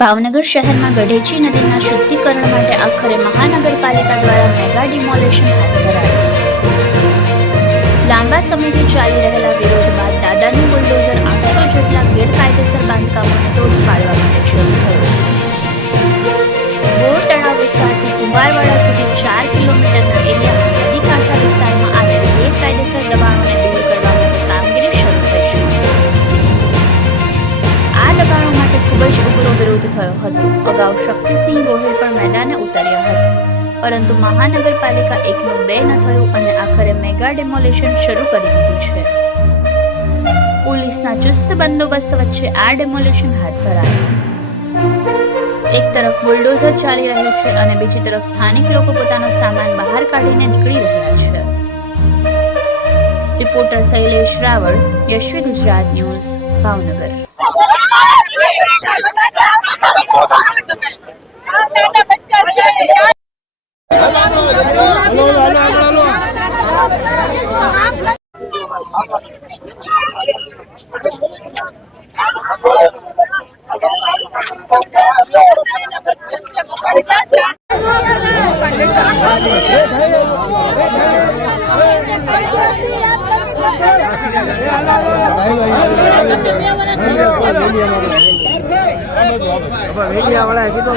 ભાવનગર શહેરમાં ગઢેચી નદીના શુદ્ધિકરણ માટે આખરે મહાનગરપાલિકા દ્વારા મેગા ડિમોલેશન હાથ ધરાયું। લાંબા સમયથી ચાલી રહેલા વિરોધ બાદ દાદાનું બુલડોઝર 800 જેટલા ગેરકાયદેસર બાંધકામોને તોડી પાડવા માટે શરૂ થયું। બોર તળાવ વિસ્તારથી કુંભારવાડા સુધી 4 કિલોમીટરના એરિયામાં નદી કાંઠા વિસ્તારમાં આવેલ ગેરકાયદેસર દબાણોને દૂર કરવા માટે કામગીરી શરૂ થઈ છે। આ દબાણો માટે ખૂબ જ ઉગ્ર વિરોધ થયો હતો। અગાઉ શક્તિસિંહ ગોહિલ પણ મેદાને ઉતર્યા હતા, પરંતુ મહાનગરપાલિકા એકનું બે ન થયું અને આખરે મેગા ડેમોલેશન શરૂ કરી દીધું છે। પોલીસના ચુસ્ત બંદોબસ્ત વચ્ચે આ ડેમોલેશન હાથ ધરાયું। એક તરફ બુલડોઝર ચાલી રહ્યું છે અને બીજી તરફ સ્થાનિક લોકો પોતાનો સામાન બહાર કાઢીને નીકળી રહ્યા છે। Reporter Shailesh Raval, Yashvi Gujarat news, Bhavnagar. Media वाला है कि तो